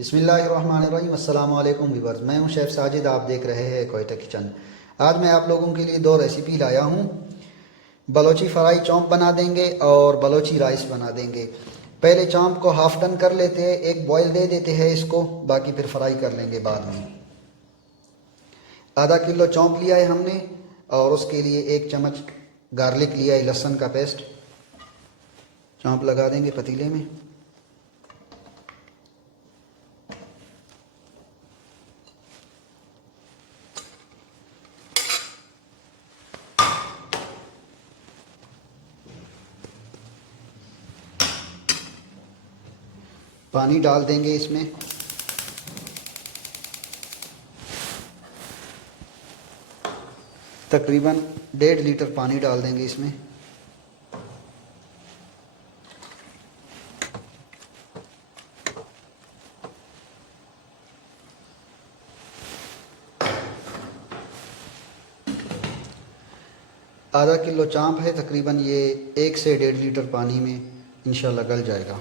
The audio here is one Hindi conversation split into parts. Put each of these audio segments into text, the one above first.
बिस्मिल्लाहिर्रहमानिर्रहीम। अस्सलाम वालेकुम व्यूअर्स, मैं हूं शेफ़ साजिद। आप देख रहे हैं कोयटा किचन। आज मैं आप लोगों के लिए दो रेसिपी लाया हूं। बलोची फ्राई चॉम्प बना देंगे और बलोची राइस बना देंगे। पहले चॉम्प को हाफ डन कर लेते हैं, एक बॉयल दे देते हैं इसको, बाकी फिर फ्राई कर लेंगे बाद में। आधा किलो चॉम्प लिया है हमने और उसके लिए 1 चम्मच गार्लिक लिया है, लहसुन का पेस्ट। चॉम्प लगा देंगे पतीले में। पानी डाल देंगे इसमें। तकरीबन 1.5 लीटर पानी डाल देंगे इसमें। आधा किलो चाँप है, तकरीबन ये 1 से 1.5 लीटर पानी में इंशाल्लाह गल जाएगा।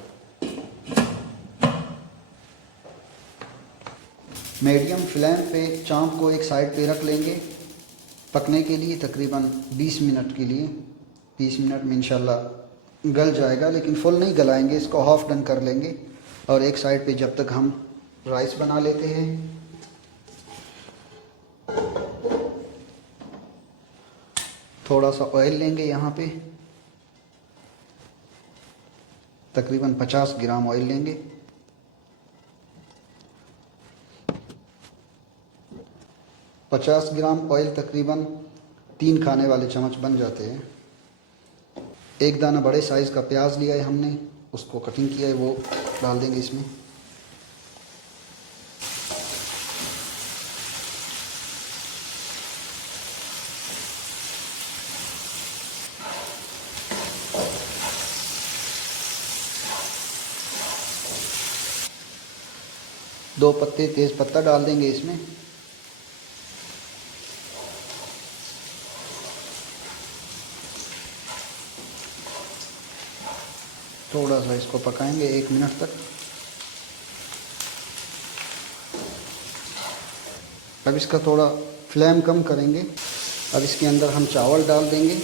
मीडियम फ्लेम पे चाँप को एक साइड पे रख लेंगे पकने के लिए, तकरीबन 20 मिनट के लिए। 20 मिनट में इंशाल्लाह गल जाएगा, लेकिन फुल नहीं गलाएंगे इसको, हाफ डन कर लेंगे। और एक साइड पे जब तक हम राइस बना लेते हैं। थोड़ा सा ऑयल लेंगे यहाँ पे, तकरीबन 50 ग्राम ऑयल लेंगे। ऑयल तकरीबन 3 खाने वाले चम्मच बन जाते हैं। एक दाना बड़े साइज़ का प्याज लिया है हमने, उसको कटिंग किया है, वो डाल देंगे इसमें। दो पत्ते तेज़ पत्ता डाल देंगे इसमें। थोड़ा सा इसको पकाएंगे 1 मिनट तक। अब इसका थोड़ा फ्लेम कम करेंगे। अब इसके अंदर हम चावल डाल देंगे।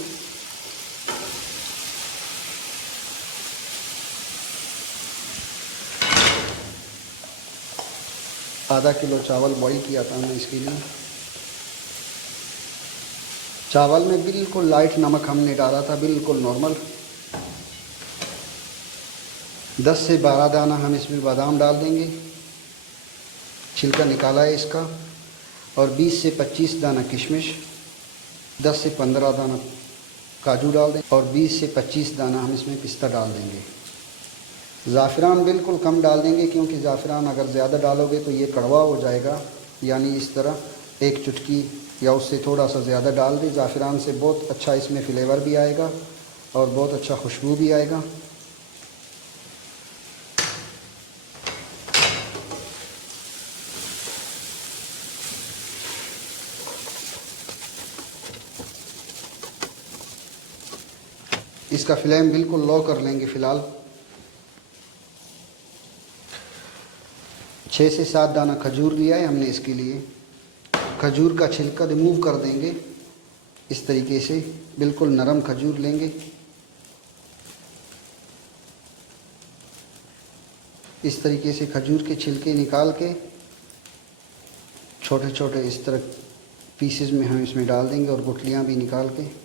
आधा किलो चावल बॉईल किया था हमने इसके लिए। चावल में बिल्कुल लाइट नमक हमने डाला था, बिल्कुल नॉर्मल। 10 से 12 दाना हम इसमें बादाम डाल देंगे, छिलका निकाला है इसका। और 20 से 25 दाना किशमिश, 10 से 15 दाना काजू डाल दें और 20 से 25 दाना हम इसमें पिस्ता डाल देंगे। ज़ाफ़रान बिल्कुल कम डाल देंगे, क्योंकि ज़ाफ़रान अगर ज़्यादा डालोगे तो ये कड़वा हो जाएगा। यानी इस तरह 1 चुटकी या उससे थोड़ा सा ज़्यादा डाल दें। ज़ाफ़रान से बहुत अच्छा इसमें फ्लेवर भी आएगा और बहुत अच्छा खुशबू भी आएगा। इसका फ्लेम बिल्कुल लो कर लेंगे फ़िलहाल। 6 से 7 दाना खजूर लिया है हमने इसके लिए। खजूर का छिलका रिमूव कर देंगे इस तरीके से, बिल्कुल नरम खजूर लेंगे। इस तरीके से खजूर के छिलके निकाल के छोटे छोटे इस तरह पीसेस में हम इसमें डाल देंगे और गुठलियाँ भी निकाल के।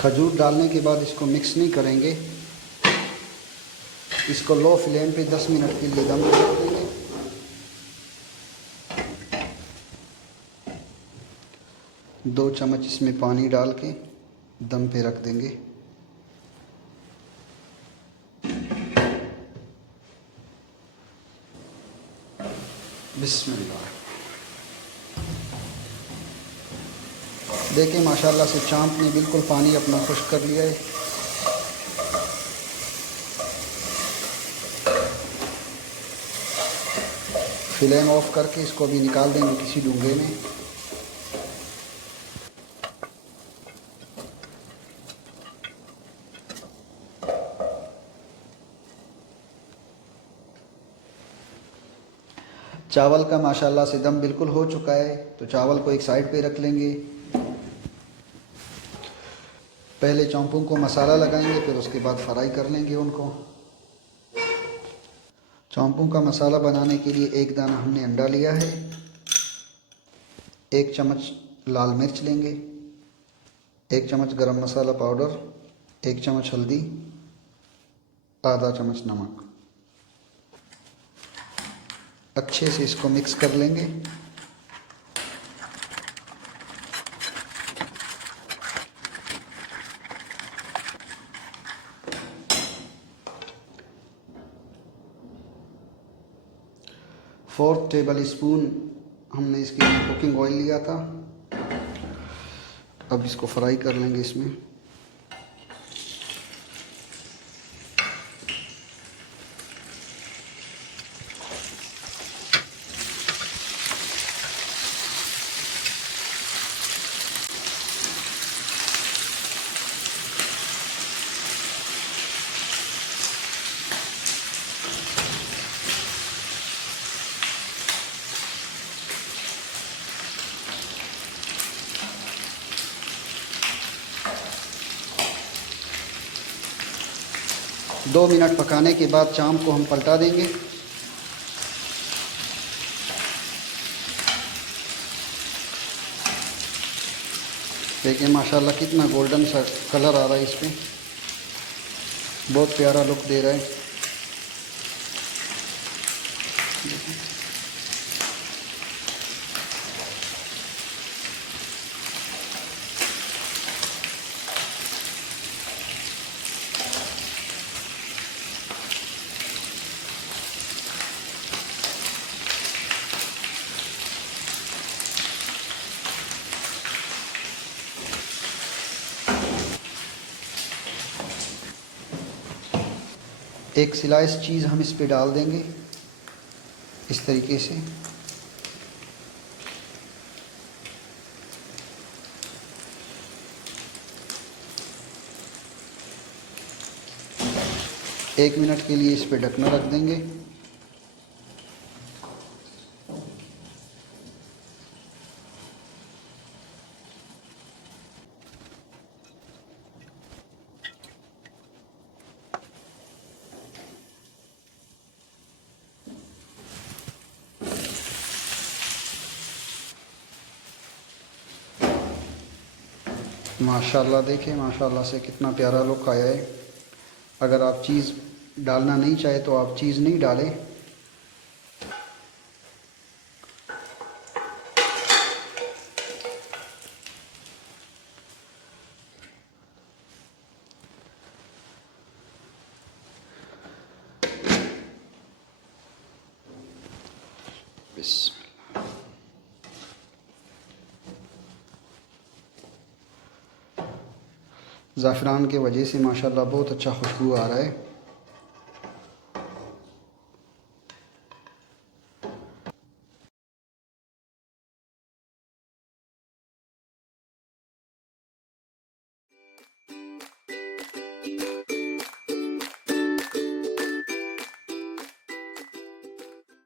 खजूर डालने के बाद इसको मिक्स नहीं करेंगे, इसको लो फ्लेम पे 10 मिनट के लिए दम पे रख देंगे। 2 चम्मच इसमें पानी डाल के दम पे रख देंगे। बिस्मिल्लाह। देखिए माशाल्लाह से चाँप ने बिल्कुल पानी अपना खुश्क कर लिया है। फ्लेम ऑफ करके इसको भी निकाल देंगे किसी डूंगे में। चावल का माशाल्लाह से दम बिल्कुल हो चुका है, तो चावल को एक साइड पे रख लेंगे। पहले चौंपों को मसाला लगाएंगे, फिर उसके बाद फ्राई कर लेंगे उनको। चौंपों का मसाला बनाने के लिए एक दाना हमने अंडा लिया है, 1 चम्मच लाल मिर्च लेंगे, 1 चम्मच गरम मसाला पाउडर, 1 चम्मच हल्दी, आधा चम्मच नमक। अच्छे से इसको मिक्स कर लेंगे। फोर्थ टेबल स्पून हमने इसके लिए कुकिंग ऑयल लिया था। अब इसको फ्राई कर लेंगे इसमें। दो मिनट पकाने के बाद चांप को हम पलटा देंगे। देखिए माशाल्लाह कितना गोल्डन सा कलर आ रहा है, इस पर बहुत प्यारा लुक दे रहा है। एक स्लाइस चीज़ हम इस पे डाल देंगे इस तरीके से। एक मिनट के लिए इस पे ढकना रख देंगे। माशाल्लाह देखिए माशाल्लाह से कितना प्यारा लुक आया है। अगर आप चीज़ डालना नहीं चाहे तो आप चीज़ नहीं डालें। ज़ाफ़रान के वजह से माशाल्लाह बहुत अच्छा खुशबू आ रहा है।